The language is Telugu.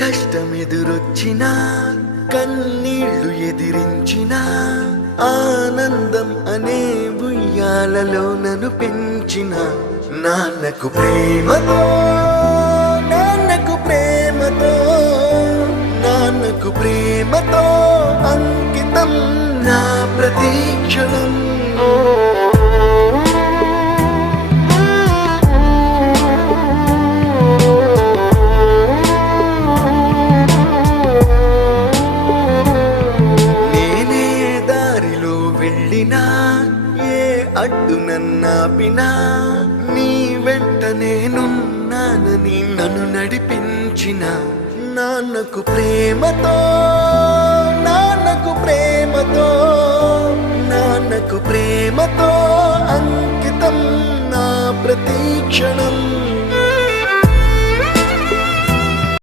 కష్టమెదురొచ్చినా కన్నీళ్లు ఎదిరించిన ఆనందం అనే ఉయ్యాలలో నన్ను పెంచిన నాన్నకు ప్రేమతో నాన్నకు ప్రేమతో నాన్నకు ప్రేమతో అంకితం నా ప్రతీక్షణం. నేనే దారిలో వెళ్ళినా ఏ అడ్డు నన్నాపినా నీ వెంట నేనున్నానని నన్ను నడిపించిన నాన్నకు ప్రేమతో నాన్నకు ప్రేమతో నాన్నకు ప్రేమతో అంకితం నా ప్రతీక్షణం.